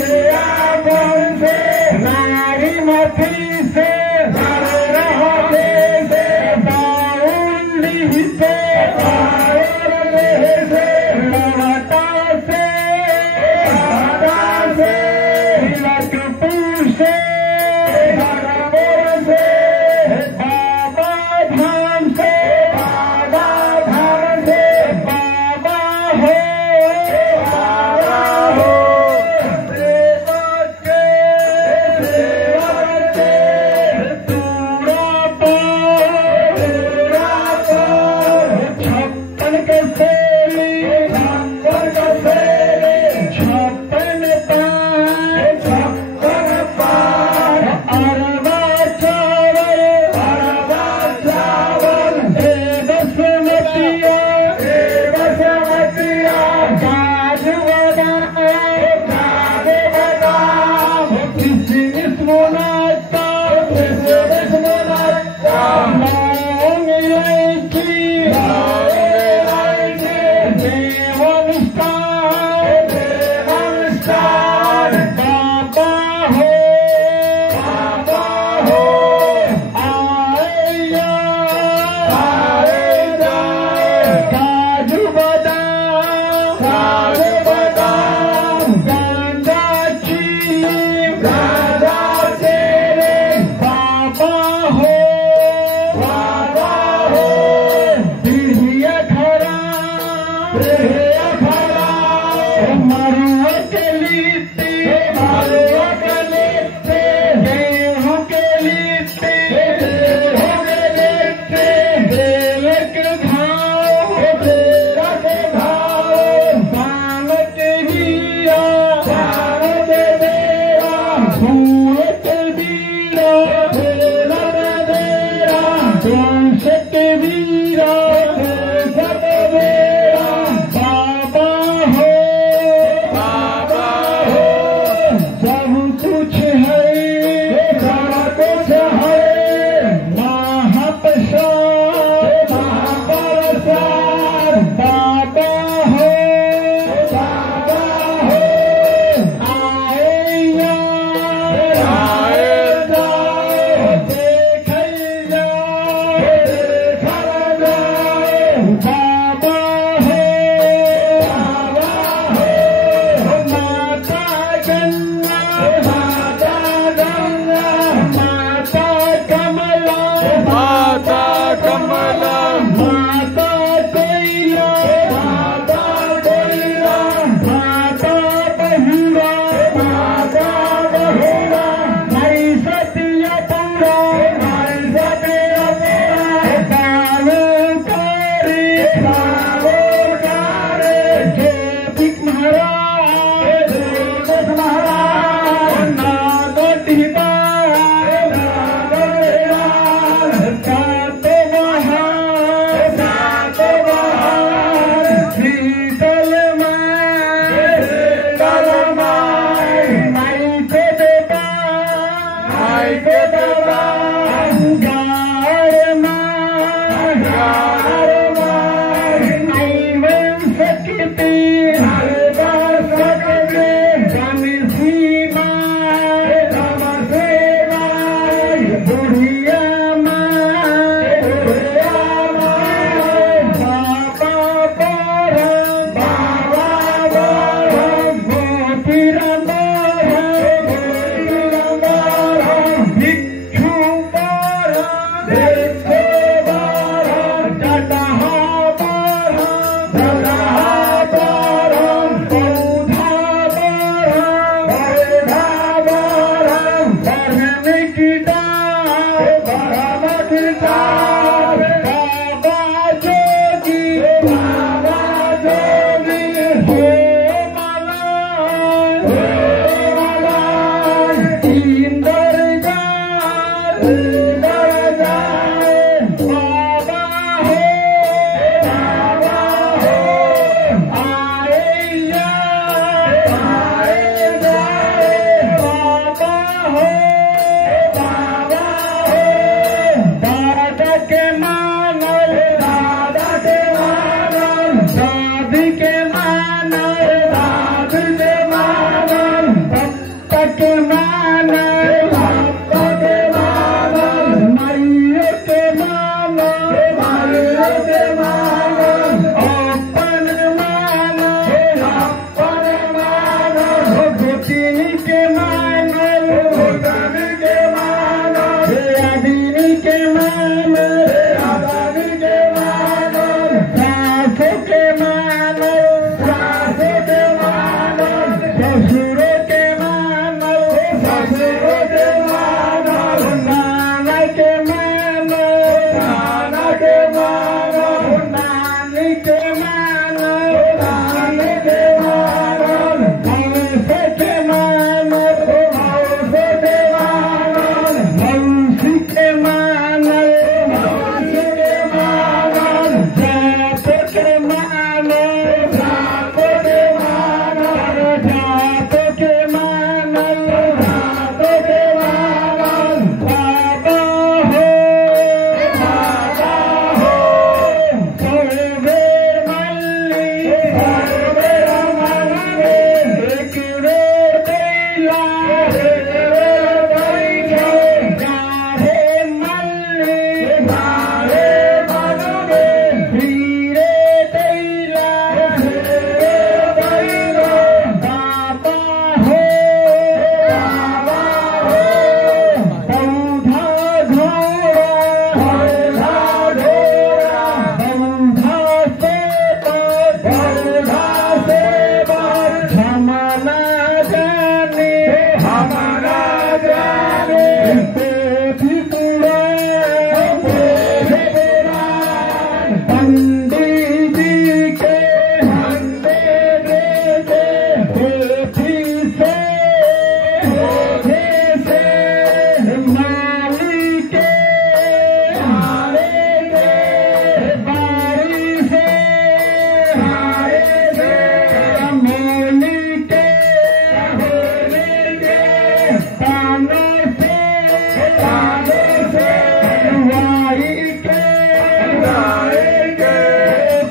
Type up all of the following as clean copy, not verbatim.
गया कौन से नारी मथी से रहते से बाउंडी से लवटा से लखनपुर से बाबा धाम से बाबा हो के माना बाबा के माना माइयो के माना माइयो के माना अपन माना गोतिनी के माना गोतनी के माना आदमी के माना आदमी के माना सासू के माना सासू के माना ससुर के माना ससुर के माना नाना के माना नाना के माना नानी के माना नानी के माना मौसे के माना मौसे के माना मौसी के माना मौसी के माना जात के माना जात के माना जात के माना जात के माना बाबा हो सर्वे मल्ली सर्वे मल्ली एक बेर दैला एक बेर दैला गाहे मल्ली गाहे मल्ली धीरे दैला धीरे दैला बाबा हो बौधा घोड़ा बौधा घोड़ा बौधा से बौधा से हमारा जाने हमारा जाने पोथी पुराण पंडित जी के पंडित जी के पोथी से माली के बारी से मोली के तानों से वाई के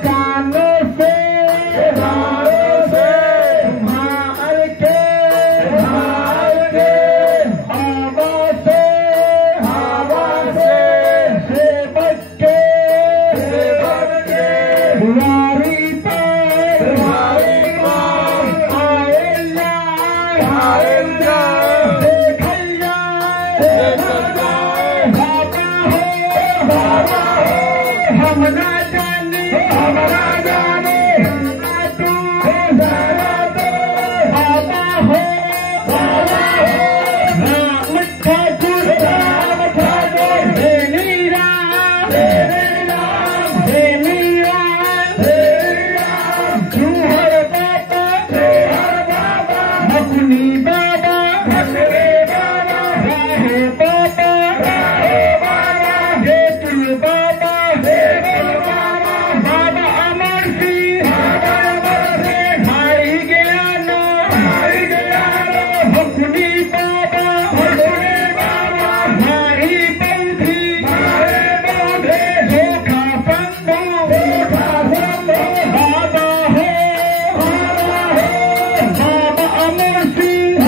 कानों से मार के हवा से सेवक के वारी पर आएला देखैया बाबा हो हमरा जाने तू बाबा हो राम ठाकुर देनी राम जूहर बाबा मखनी बाबा राहे बाबा जेतुल बाबा बाबा अमर सिंह हारी गया ना मखनी बाबा माही बंधी धोखा बंधु बाबा हो बाबा अमर सिंह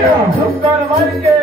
शुक्र वर्ग के